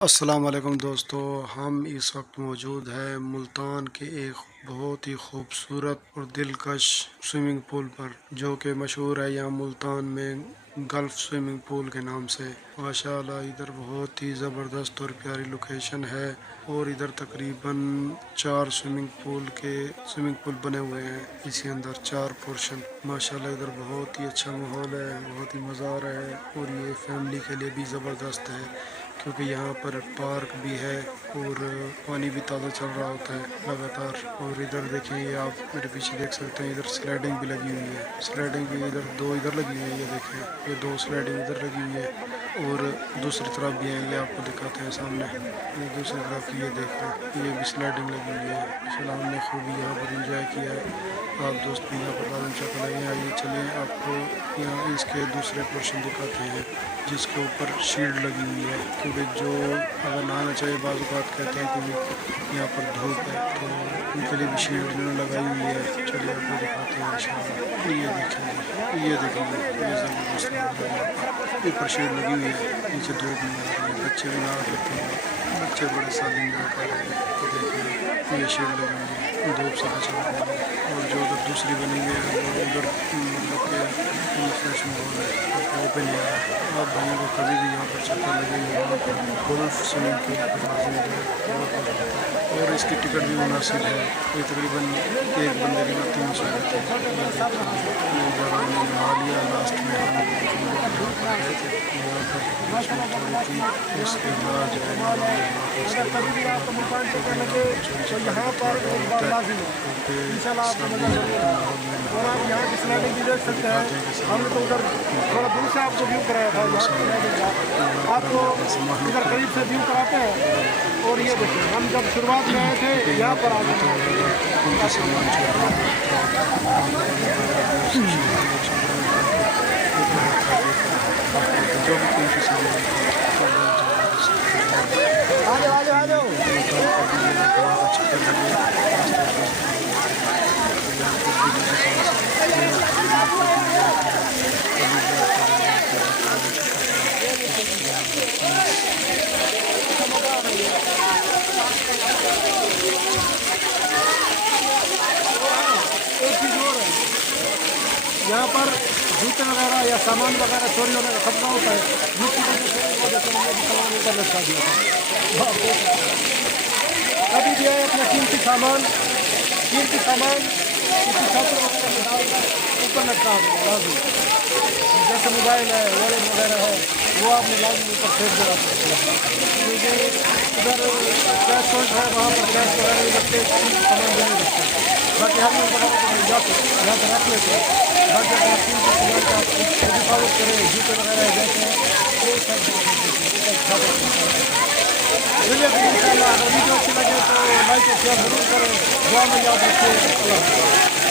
अस्सलाम वालेकुम दोस्तों, हम इस वक्त मौजूद है मुल्तान के एक बहुत ही खूबसूरत और दिलकश स्विमिंग पूल पर, जो कि मशहूर है यहाँ मुल्तान में गल्फ़ स्विमिंग पूल के नाम से। माशाल्लाह इधर बहुत ही ज़बरदस्त और प्यारी लोकेशन है और इधर तकरीबन 4 स्विमिंग पूल बने हुए हैं। इसके अंदर 4 पोर्शन। माशाल्लाह इधर बहुत ही अच्छा माहौल है, बहुत ही मज़ा आ रहा है और ये फैमिली के लिए भी ज़बरदस्त है क्योंकि यहाँ पर पार्क भी है और पानी भी ताज़ा चल रहा होता है लगातार। और इधर देखें, ये आप मेरे पीछे देख सकते हैं, इधर स्लाइडिंग भी लगी हुई है। स्लाइडिंग भी इधर 2 इधर लगी हुई है, ये देखें, ये 2 स्लाइडिंग इधर लगी हुई है और दूसरी तरफ भी है। ये आपको दिखाते हैं सामने, ये दूसरी तरफ ये देखें, ये भी स्लाइडिंग लगी हुई है। माशाल्लाह हमने खूब यहाँ पर इंजॉय किया है। आप दोस्त भी यहाँ पर लालम चक्कर लगे। आइए चलिए आपको यहाँ इसके दूसरे पोर्शन दिखाते हैं जिसके ऊपर शील्ड लगी हुई है, क्योंकि जो अगर नहाना चाहिए बाज़ औक़ात कहते हैं कि यहाँ पर धूप है, तो उनके लिए भी शील्ड इन्होंने लगाई हुई है। चलिए आपको दिखाते हैं इंशाअल्लाह। ये देखेंगे, ये देखेंगे, ये ज़बरदस्त ऊपर शील्ड लगी हुई है, नीचे धूप नहीं आ रही है, बच्चे भी नहा सकते हैं, बच्चे बड़े साल इंजॉय कर रहे हैं। तो देखिए ये शील्ड लगी हुई है, धूप से बचा हुआ है। और जो उधर दूसरी बनी हुई है वो उधर मतलब के फ्रेश माहौल है, वो पे नहीं आ रहा है। आप भाइयों को कभी भी यहाँ पर चक्कर लगेंगे, यहाँ पर गोल्फ स्विमिंग पूल पर मौजूद है और इसकी टिकट भी मुनासिब है। ये तकरीबन एक बंदे के लिए 300 रहते हैं। ये जगह हमने नहा लिया। लास्ट में हम यहाँ पर गए थे, यहाँ पर मशहूर थोड़ी थी, उसके बाद जो है और आप यहाँ की स्लाइडिंग भी देख सकते हैं। हमने तो उधर थोड़ा दूर से आपको व्यू कराया था, यहाँ स्लाइडिंग का आपको इधर करीब से व्यू कराते हैं। और ये देखिए, हम जब शुरुआत में आए थे यहाँ पर आ गए। यहाँ पर जूते वगैरह या सामान वगैरह चोरी होने का खतरा होता है, जिसकी वजह से वो देखो हमने भी सामान ऊपर लटका दिया था। कभी भी आए अपना कीमती सामान किसी छात्र वगैरह में डालकर ऊपर लटका देना लाजमी। जैसे मोबाइल है, वॉलेट वगैरह है, वो आपने लाजमी ऊपर फेंक देना पड़ता है। मुझे इधर कैश पॉइंट है, वहाँ पर कैश वगैरह नहीं रखते, सामान भी नहीं रखते। बाकी हम लोग जाते यहाँ पर रख लेते हैं। बाकी अपना कीमती सामान का हिफाजत करें, जूते वगैरह जैसे वो सब चलिए फिर इंशाअल्लाह। अगर वीडियो अच्छी लगे तो लाइक और शेयर जरूर करें। दुआ में याद रखिए। अल्लाह।